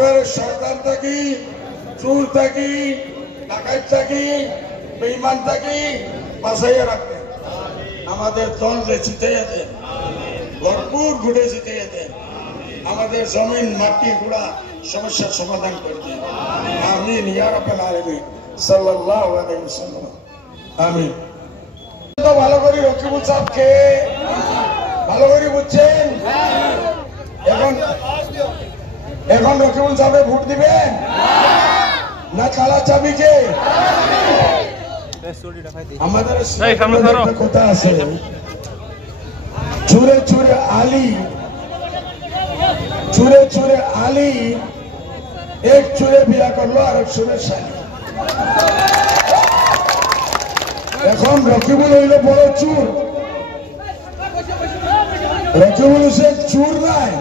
আমরা সরকার থাকি, চুর থাকি, ডাকাত থাকি, বেঈমান থাকি বাঁচাইয়া রাখবেন। আমাদের দলকে জিতাইয়া দেন, ভরপুর ঘুরে জিতাইয়া দেন। আমাদের জমিন মাটি গুড়া সমস্যার সমাধান করে দেন। আমিন ইয়া রাব্বাল আলামিন সাল্লাল্লাহু আলাইহি ওয়াসাল্লাম। আমিন। তো ভালো করে রকিবুল সাহেবকে ভালো করে বুঝছেন। এখন রকিবুল সাহেব ভোট দিবেন না কালা চাবিকে? আমাদের কথা আছে, চুরে চুরে আলী, চুরে চুরে আলী এক চুরে বিয়া করলো আর এক চুরের শালী। এখন রকিবুল হইল বড় চুর। রকিবুল হোসেন চুর নাই,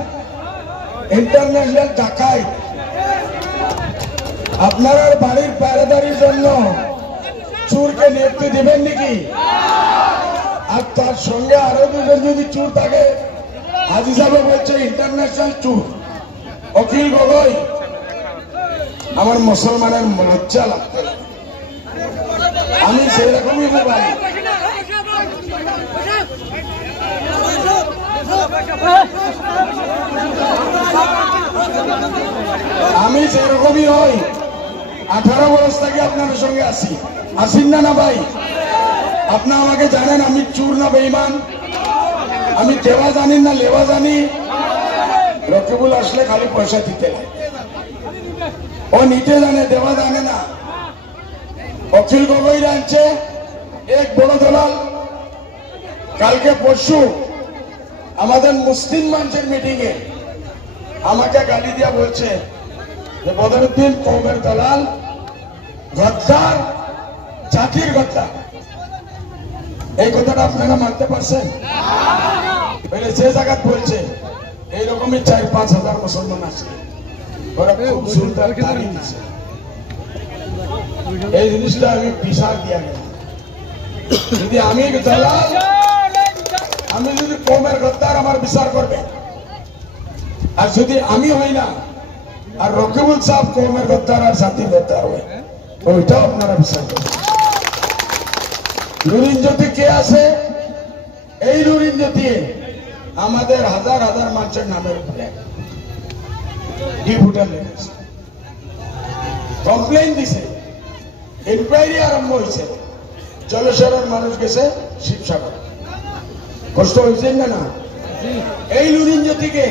ইন্টারন্যাশনাল ডাকাইত। আপনার বাড়ির পাহারাদারির জন্য চুরকে নেতৃত্ব দিবেন নাকি? আর তার সঙ্গে আরো দুজন যদি চুর থাকে, হাজি সাহেব বলছে ইন্টারন্যাশনাল চুর। অখিল গগৈ, আমার মুসলমানের লজ্জা লাগতে লাগে। আমি সেরকমই ভাই, আমি সেরকমই হই। 18 বছর থেকে আপনার সঙ্গে আসিন না না ভাই? আপনি আমাকে জানেন আমি চুর না বেঈমান? আমি দেওয়া জানি না লেওয়া জানি? রকিবুল আসলে খালি পয়সা দিতে লাগে, ও নিতে জানে, দেওয়া জানে না। অখিল গগৈ আনছে এক বড় দলাল। কালকে পরশু আমাদের মুসলিম মানুষের মিটিং এ আমাকে গালি দিয়া বলছে যে বদরুদ্দিন কৌমের দলাল, গদ্দার, জাতির গদ্দার। এই কথাটা আপনারা মানতে পারছেন? যে জায়গা বলছে এইরকমই 4-5 হাজার মুসলমান আছে, ওরা খুব সুন্দর গালি দিচ্ছে। এই জিনিসটা আমি বিচার দিয়া গেলাম। যদি আমি দলাল, আমি যদি কৌমের গদ্দার, আমার বিচার করবে। আর যদি আমি হই না, আর রকিবুল সাহেব কৌমের গদ্দার আর জাতির গদ্দার হয়, ওইটাও আপনারা বিচার করবেন। নুরিন জ্যোতি কে আছে? এই নুরিন জ্যোতি আমাদের হাজার হাজার মানুষের নামের উপরে ডিপুটার লেগেছে, কমপ্লেন দিছে, ইনকোয়ারি আরম্ভ হয়েছে। জলেশ্বরের মানুষ গেছে শিবসাগর, কষ্ট হয়েছে না না? এই নুরিন জ্যোতিকে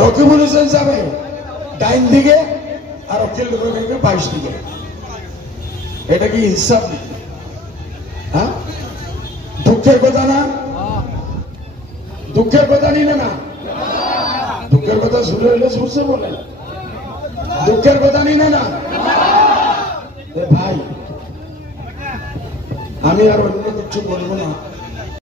রকিবুল হোসেন যাবে ডাইন দিকে আর অখিল গগৈকে 22 দিকে। এটা কি ইনসাফ নাকি? হ্যাঁ, দুঃখের কথা না? দুঃখের কথা নিলে না? দুঃখের কথা শুরু হইলে শুনছে বলে দুঃখের কথা নিলে না? ভাই আমি আর অন্য কিছু বলবো না।